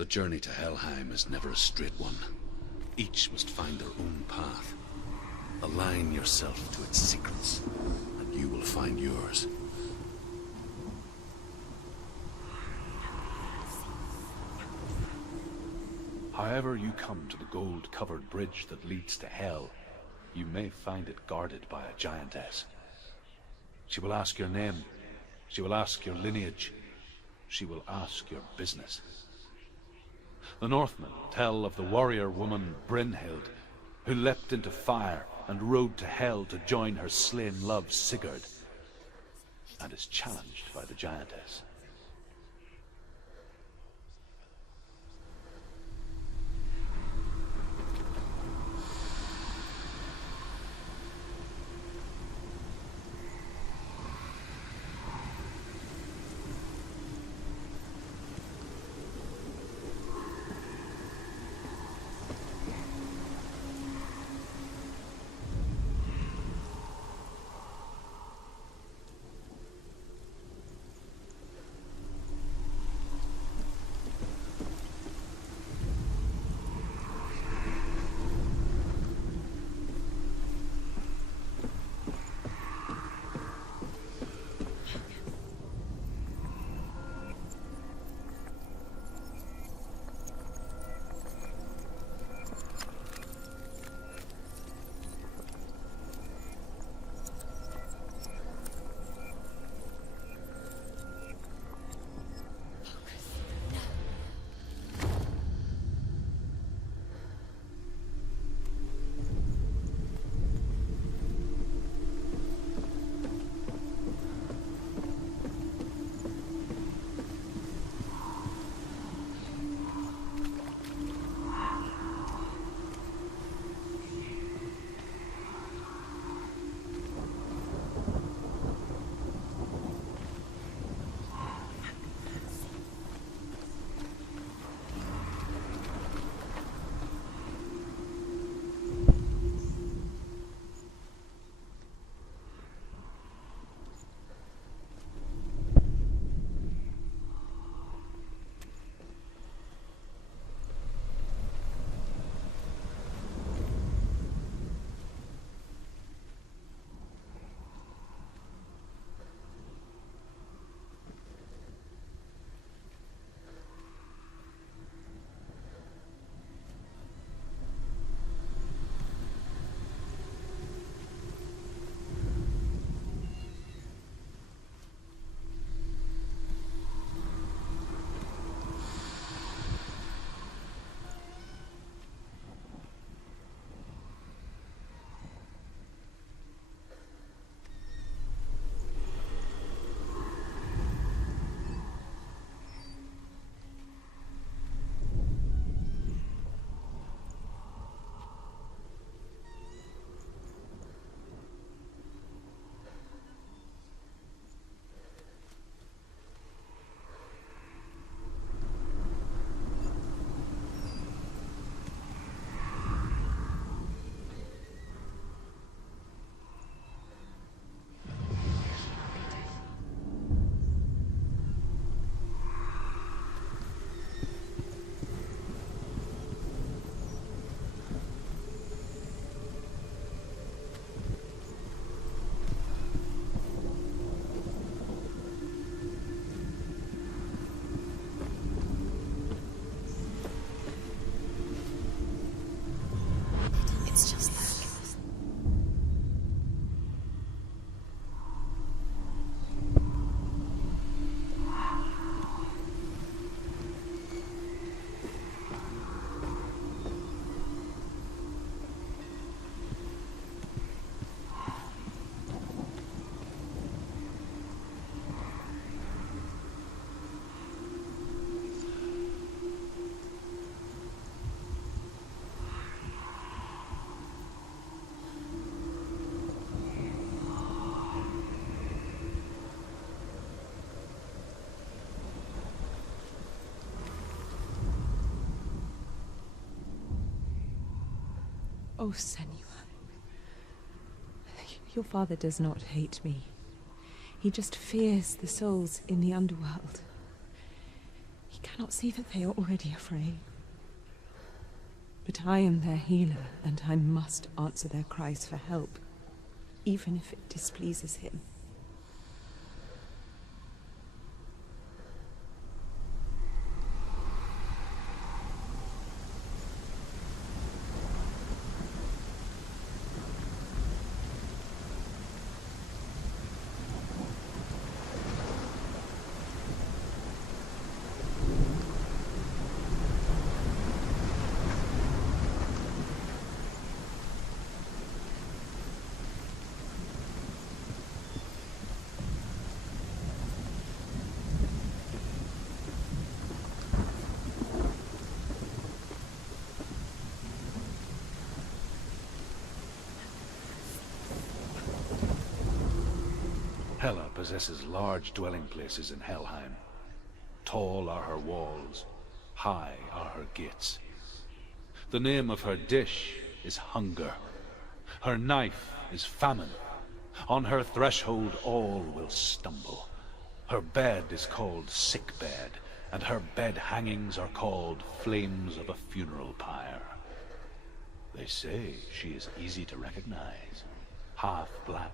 The journey to Helheim is never a straight one. Each must find their own path. Align yourself to its secrets, and you will find yours. However you come to the gold-covered bridge that leads to Hell, you may find it guarded by a giantess. She will ask your name. She will ask your lineage. She will ask your business. The Northmen tell of the warrior woman Brynhild, who leapt into fire and rode to Hell to join her slain love Sigurd, and is challenged by the giantess. Oh, senua. Your father does not hate me. He just fears the souls in the underworld. He cannot see that they are already afraid. But I am their healer, and I must answer their cries for help, even if it displeases him. Hela possesses large dwelling places in Helheim. Tall are her walls, high are her gates. The name of her dish is hunger. Her knife is famine. On her threshold all will stumble. Her bed is called sick bed, and her bed hangings are called flames of a funeral pyre. They say she is easy to recognize, half black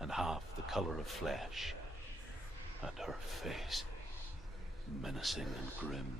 and half the color of flesh, and her face menacing and grim.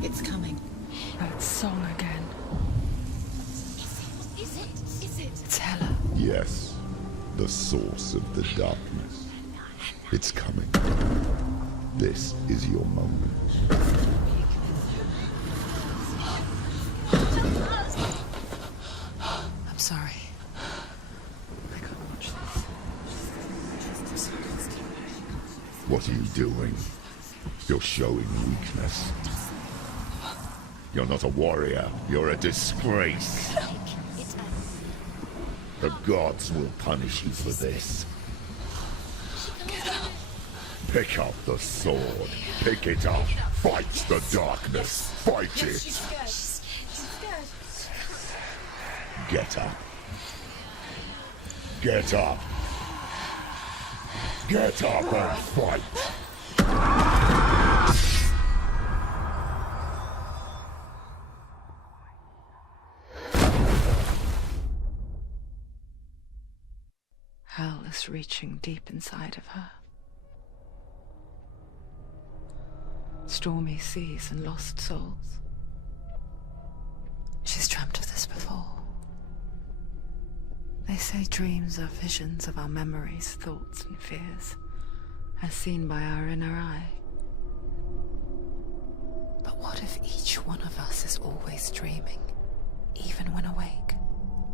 It's coming. That song again. Is it? It's Hela. Yes, the source of the darkness. It's coming. This is your moment. I'm sorry. I can't watch this. What are you doing? You're showing weakness. You're not a warrior. You're a disgrace. The gods will punish you for this. Pick up the sword. Pick it up. Fight the darkness. Fight it. Get up. Get up. Get up and fight. Hell is reaching deep inside of her. Stormy seas and lost souls. She's dreamt of this before. They say dreams are visions of our memories, thoughts, and fears, as seen by our inner eye. But what if each one of us is always dreaming, even when awake,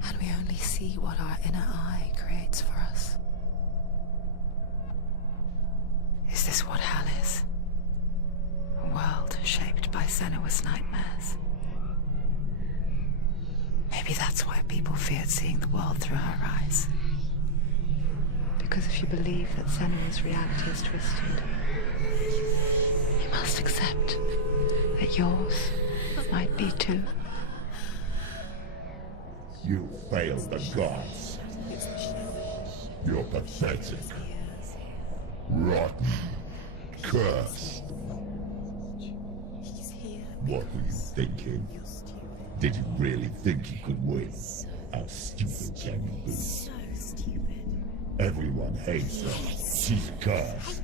and we only see what our inner eye creates for us? Is this what hell is? A world shaped by senua's nightmares. Maybe that's why people feared seeing the world through her eyes. Because if you believe that senua's reality is twisted, you must accept that yours might be too. You failed the gods. You're pathetic. rotten, cursed. He's here. What were you thinking? You're stupid. Did you really think you could win? How stupid can you be? So stupid. Everyone hates her. She's cursed.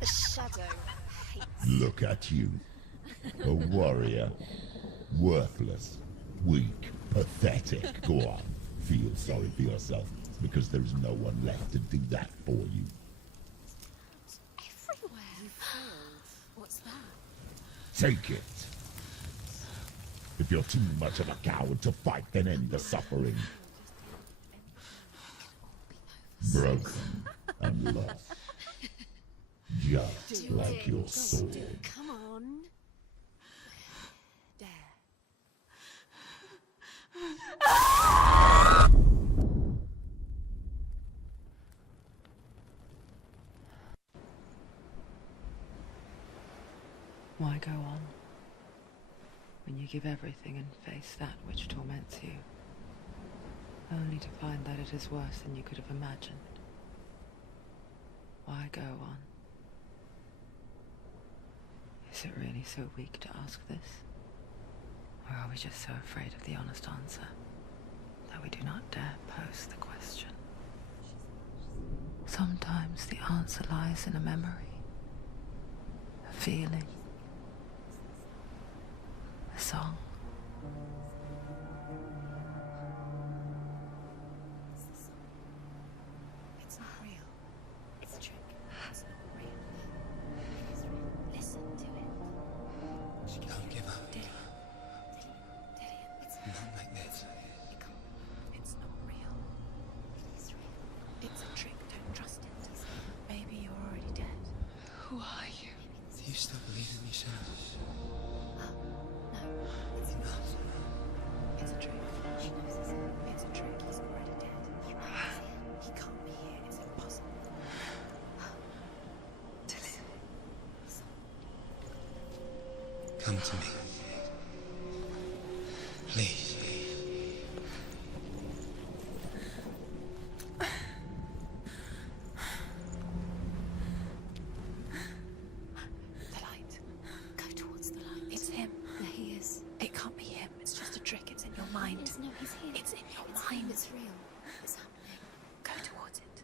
The shadow hates. Look at you. A warrior. Worthless. Weak. Pathetic. Go on. Feel sorry for yourself, because there's no one left to do that for you. Everywhere. You failed. What's that? Take it. If you're too much of a coward to fight, then end the suffering. Broken and lost. Just like your sword. Come on. There. Why go on when you give everything and face that which torments you, only to find that it is worse than you could have imagined? Why go on? Is it really so weak to ask this? Or are we just so afraid of the honest answer that we do not dare pose the question? Sometimes the answer lies in a memory, a feeling, a song. It's not real. It's a trick. It's not real. It is real. Listen to it. Don't give up. Dillian. It's Not like this. it can't. It's not real. It is real. It's a trick. Don't trust it. Maybe you're already dead. Who are you? Do you still believe in me, Sarah? No, it's not. It's a trick. She knows it's him. It's a trick. He's already dead. He can't be here. It's impossible. Dillian. Come to me. Please. The light. Go towards the light. It's him. There he is. It can't be him. It's just a trick. It's in your mind. No, he's here. It's in your mind. It's real. It's happening. Go towards it.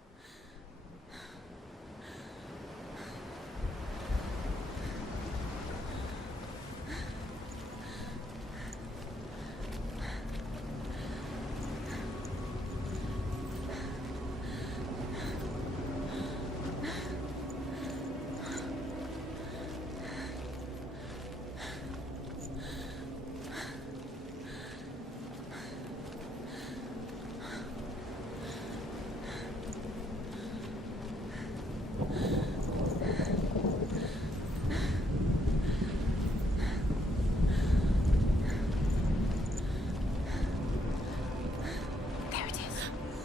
There it is.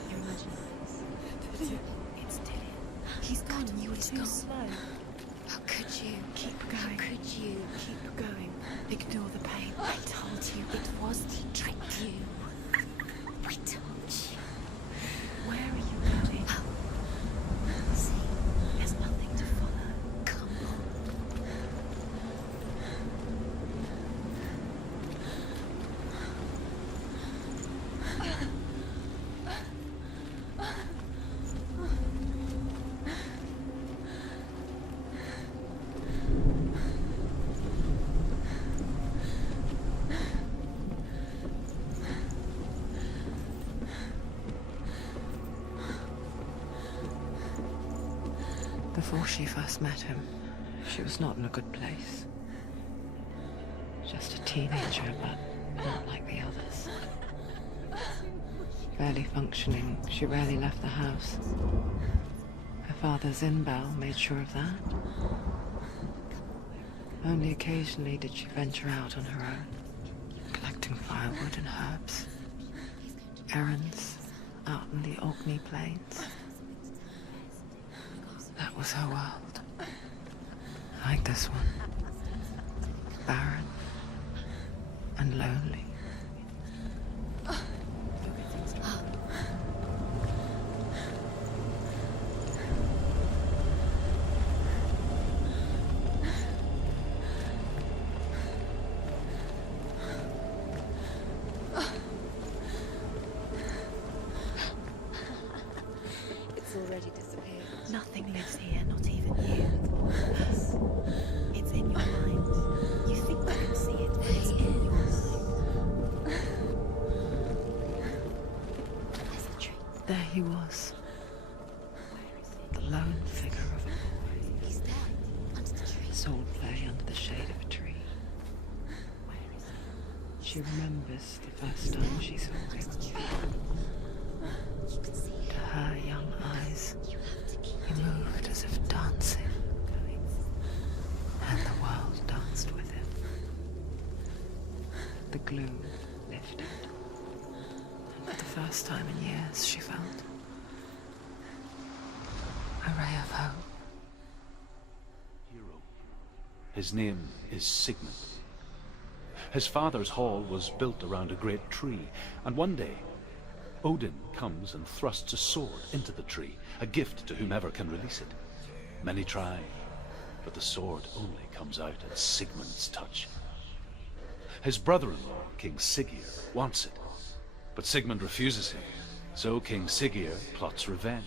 You're imagining this. It's Dillian. He's gone. You were too slow. How could you? Keep going. How could you? Keep going. Ignore the pain. I told you it was to trick you. I told you. Where are you going? See, there's nothing to follow. Come on. Before she first met him, she was not in a good place. Just a teenager, but not like the others. Barely functioning, she rarely left the house. Her father's in-bell made sure of that. Only occasionally did she venture out on her own, collecting firewood and herbs. Errands out in the Orkney Plains. That was her world. Like this one. Barren and lonely. lives here, not even you. Yes. It's in your mind. You think you can see it, but it's in your mind. There's the tree. There he was, Where is the lone figure of a boy. he? He's there, under the tree. Soul lay under the shade of a tree. Where is he? She remembers the first time she saw Under him. the tree. You can see To him. her young eyes, You have to keep he moved as if dancing, going. and the world danced with him. The gloom lifted, and for the first time in years she felt a ray of hope. Hero. His name is Sigmund. His father's hall was built around a great tree, and one day Odin comes and thrusts a sword into the tree, a gift to whomever can release it. Many try, but the sword only comes out at Sigmund's touch. His brother-in-law, King Siggeir, wants it, but Sigmund refuses him, so King Siggeir plots revenge.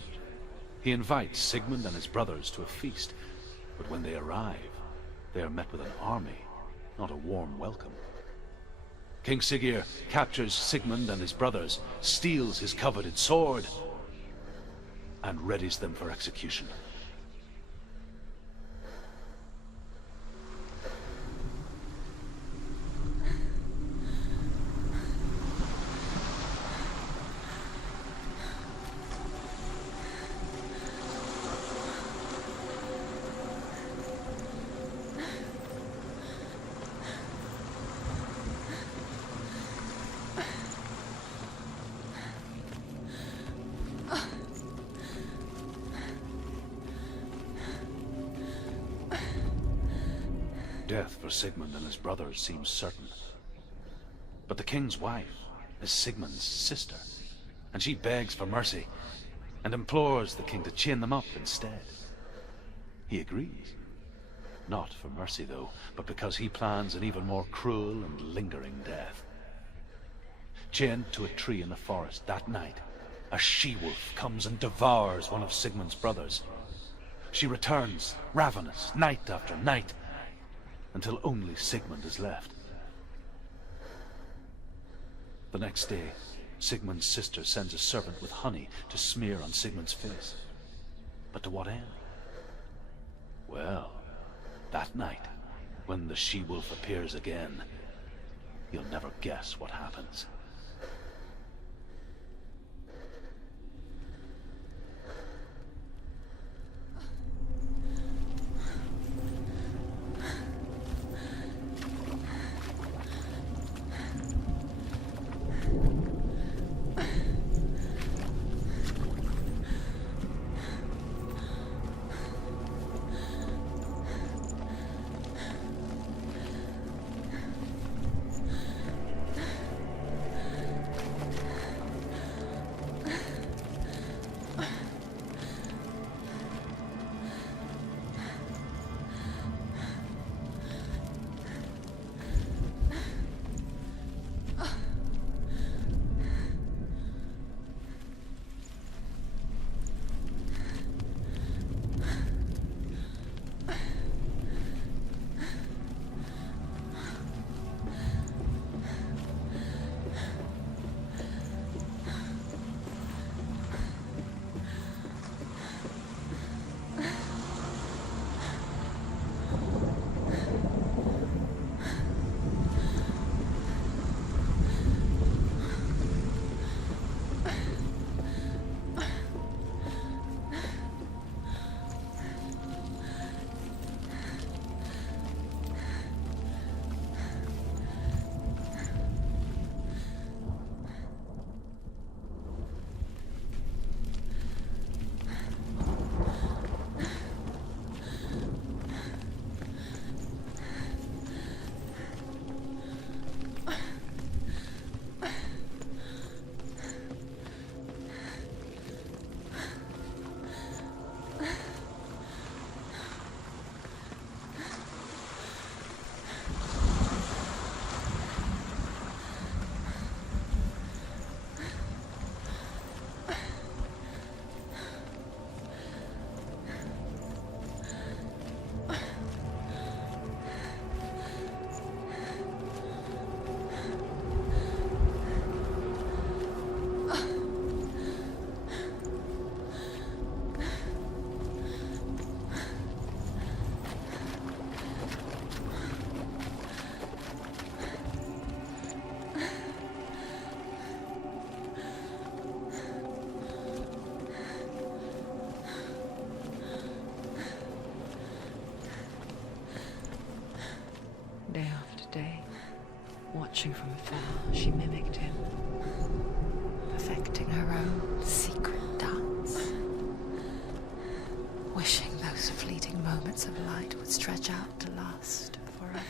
He invites Sigmund and his brothers to a feast, but when they arrive, they are met with an army, not a warm welcome. King Siggeir captures Sigmund and his brothers, steals his coveted sword, and readies them for execution. Death for Sigmund and his brothers seems certain. But the king's wife is Sigmund's sister, and she begs for mercy and implores the king to chain them up instead. He agrees. Not for mercy, though, but because he plans an even more cruel and lingering death. Chained to a tree in the forest that night, a she-wolf comes and devours one of Sigmund's brothers. She returns, ravenous, night after night, until only Sigmund is left. The next day, Sigmund's sister sends a servant with honey to smear on Sigmund's face. But to what end? Well, that night, when the she-wolf appears again, you'll never guess what happens. Watching from afar, she mimicked him, perfecting her own secret dance, wishing those fleeting moments of light would stretch out to last forever.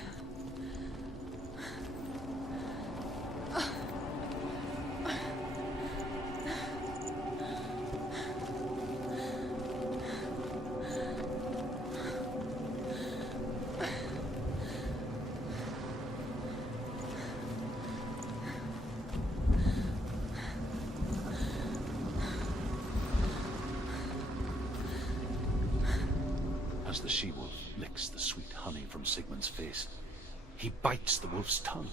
As the she-wolf licks the sweet honey from Sigmund's face, he bites the wolf's tongue.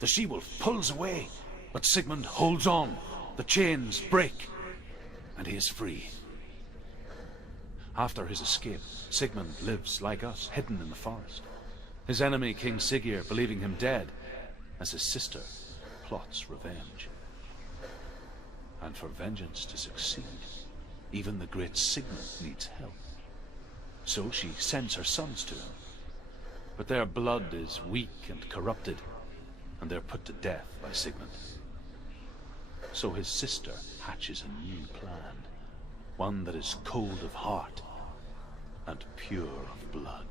The she-wolf pulls away, but Sigmund holds on. The chains break, and he is free. After his escape, Sigmund lives like us, hidden in the forest. His enemy, King Siggeir, believing him dead, as his sister plots revenge. And for vengeance to succeed, even the great Sigmund needs help. So she sends her sons to him. But their blood is weak and corrupted, and they're put to death by Sigmund. So his sister hatches a new plan, one that is cold of heart and pure of blood.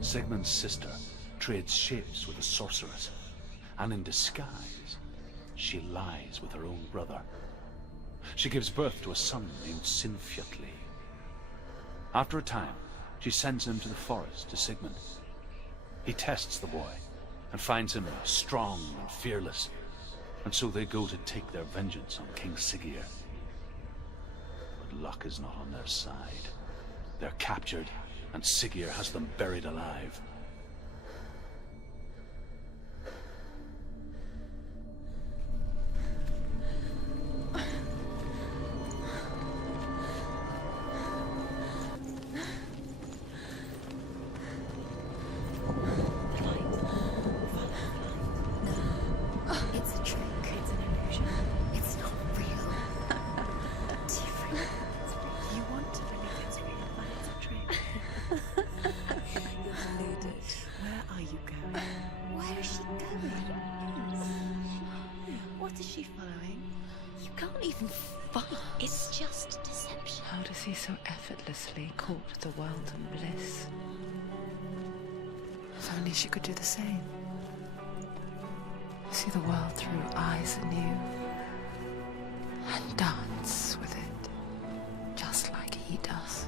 Sigmund's sister trades shapes with a sorceress, and in disguise, she lies with her own brother. She gives birth to a son named Sinfjotli. After a time, she sends him to the forest to Sigmund. He tests the boy, and finds him strong and fearless, and so they go to take their vengeance on King Siggeir. But luck is not on their side. They're captured, and Siggeir has them buried alive. It's a trick. It's an illusion. It's not real. Different. You want to believe it's real, but it's a trick. Where are you going? Where is she going? What is she following? You can't even fight. It's just deception. How does he so effortlessly court the world and bliss? If only she could do the same. See the world through eyes anew and dance with it, just like he does.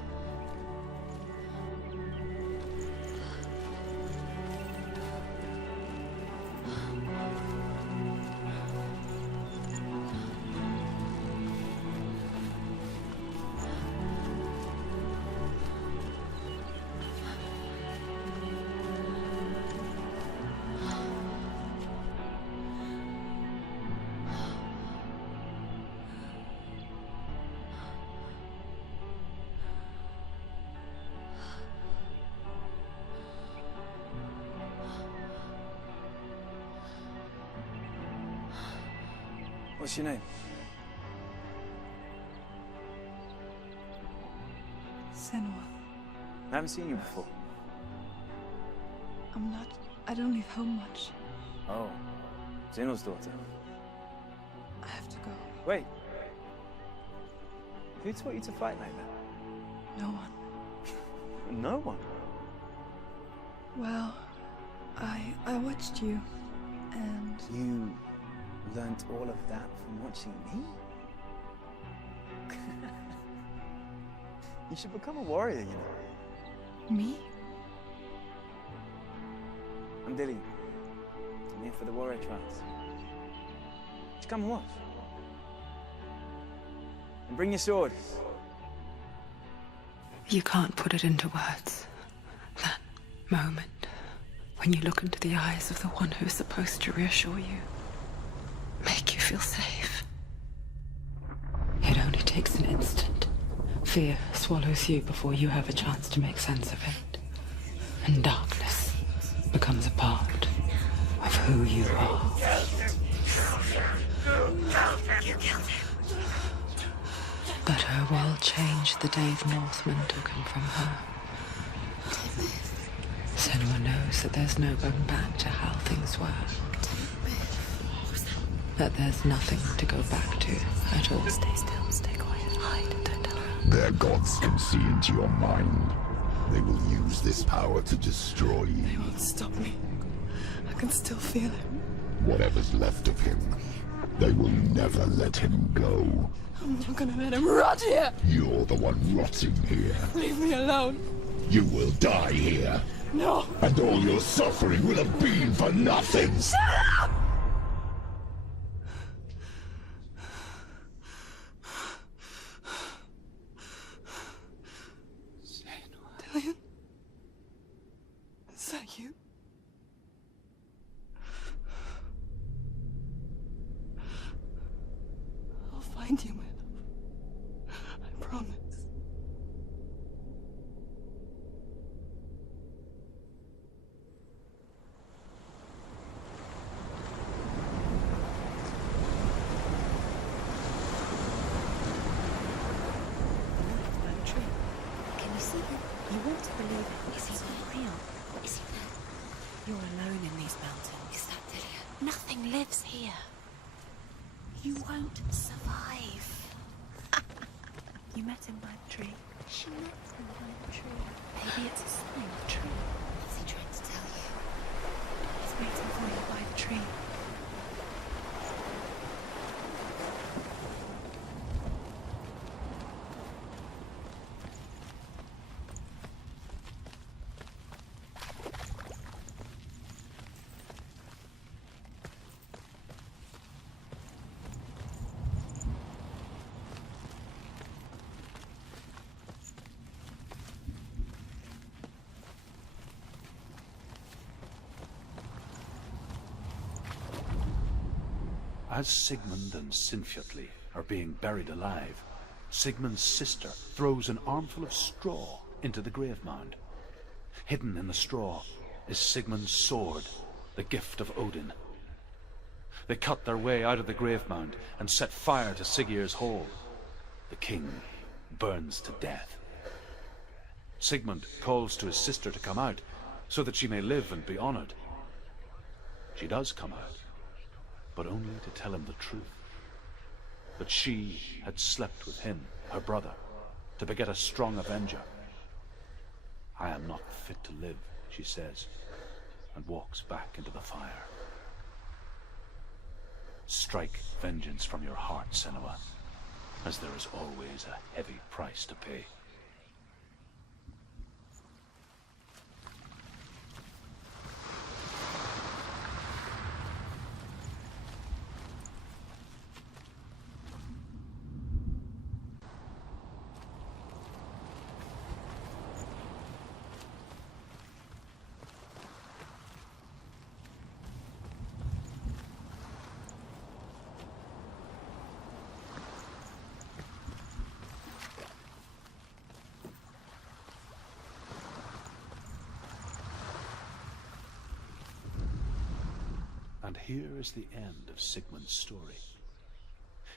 What's your name? Senua. I haven't seen you before. I don't leave home much. Oh, Zeno's daughter. I have to go. Wait. Who taught you to fight like that? No one. No one. Well, I watched you, and You learnt all of that from watching me? You should become a warrior, you know. me? I'm Dilly. I'm here for the warrior trials. Just come and watch. And bring your sword. You can't put it into words. That moment when you look into the eyes of the one who's supposed to reassure you, make you feel safe. It only takes an instant. Fear swallows you before you have a chance to make sense of it. And darkness becomes a part of who you are. But her world changed the day the Northmen took him from her. Senua knows that there's no going back to how things were. That there's nothing to go back to at all. Stay still, stay quiet, hide, don't tell her. Their gods can see into your mind. They will use this power to destroy you. They won't stop me. I can still feel him. Whatever's left of him, they will never let him go. I'm not gonna let him rot here! You're the one rotting here. Leave me alone! You will die here. No! And all your suffering will have been for nothing. Shut up! Dillian? Is that you? I'll find you, my love. I promise. Can you see him? You want to believe it. Is he not real? Is he there? You're alone in these mountains. Is that Dillian? Nothing lives here. You won't survive. You met him by the tree. She met him by a tree. Maybe it's a sign, the tree. What's he trying to tell you? He's waiting for you by the tree. As Sigmund and Sinfjotli are being buried alive, Sigmund's sister throws an armful of straw into the grave mound. Hidden in the straw is Sigmund's sword, the gift of Odin. They cut their way out of the grave mound and set fire to Siggeir's hall. The king burns to death. Sigmund calls to his sister to come out so that she may live and be honored. She does come out, but only to tell him the truth. That she had slept with him, her brother, to beget a strong avenger. I am not fit to live, she says, and walks back into the fire. Strike vengeance from your heart, Senua, as there is always a heavy price to pay. And here is the end of Sigmund's story.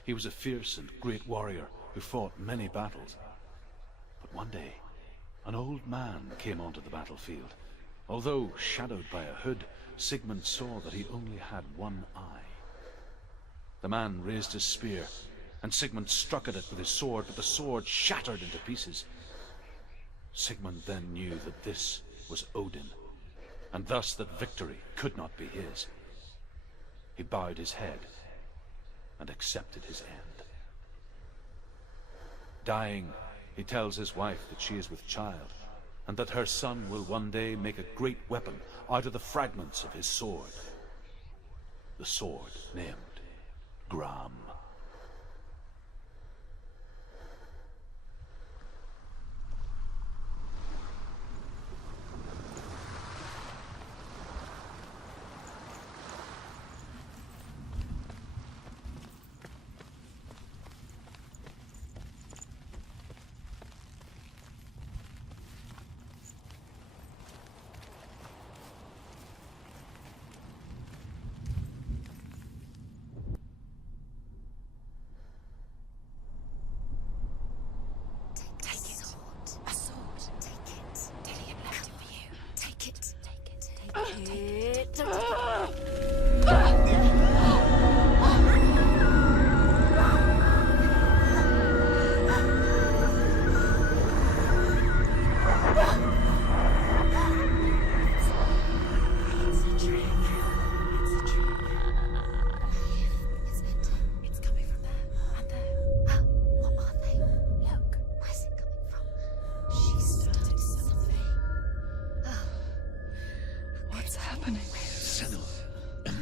He was a fierce and great warrior who fought many battles. But one day, an old man came onto the battlefield. Although shadowed by a hood, Sigmund saw that he only had one eye. The man raised his spear, and Sigmund struck at it with his sword, but the sword shattered into pieces. Sigmund then knew that this was Odin, and thus that victory could not be his. He bowed his head and accepted his end. Dying, he tells his wife that she is with child, and that her son will one day make a great weapon out of the fragments of his sword. The sword named Gram.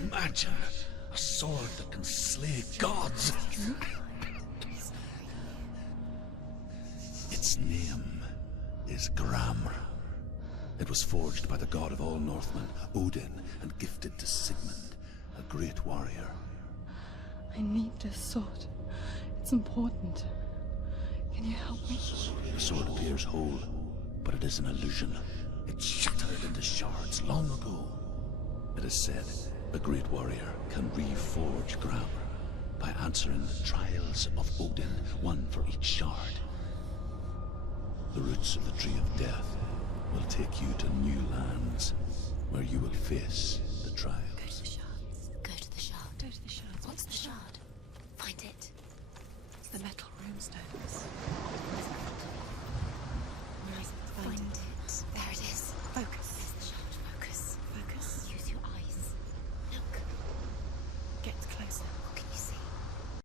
Imagine a sword that can slay gods. Its name is Gram. It was forged by the god of all Northmen, Odin, and gifted to Sigmund, a great warrior. I need this sword. It's important. Can you help me? The sword appears whole, but it is an illusion. It shattered into shards long ago. It is said a great warrior can reforge Gram by answering the trials of Odin, one for each shard. The roots of the Tree of Death will take you to new lands, where you will face the trials. Go to the shards. Go to the shard. Go to the shards. What's the shard? Find it. It's the metal runestones.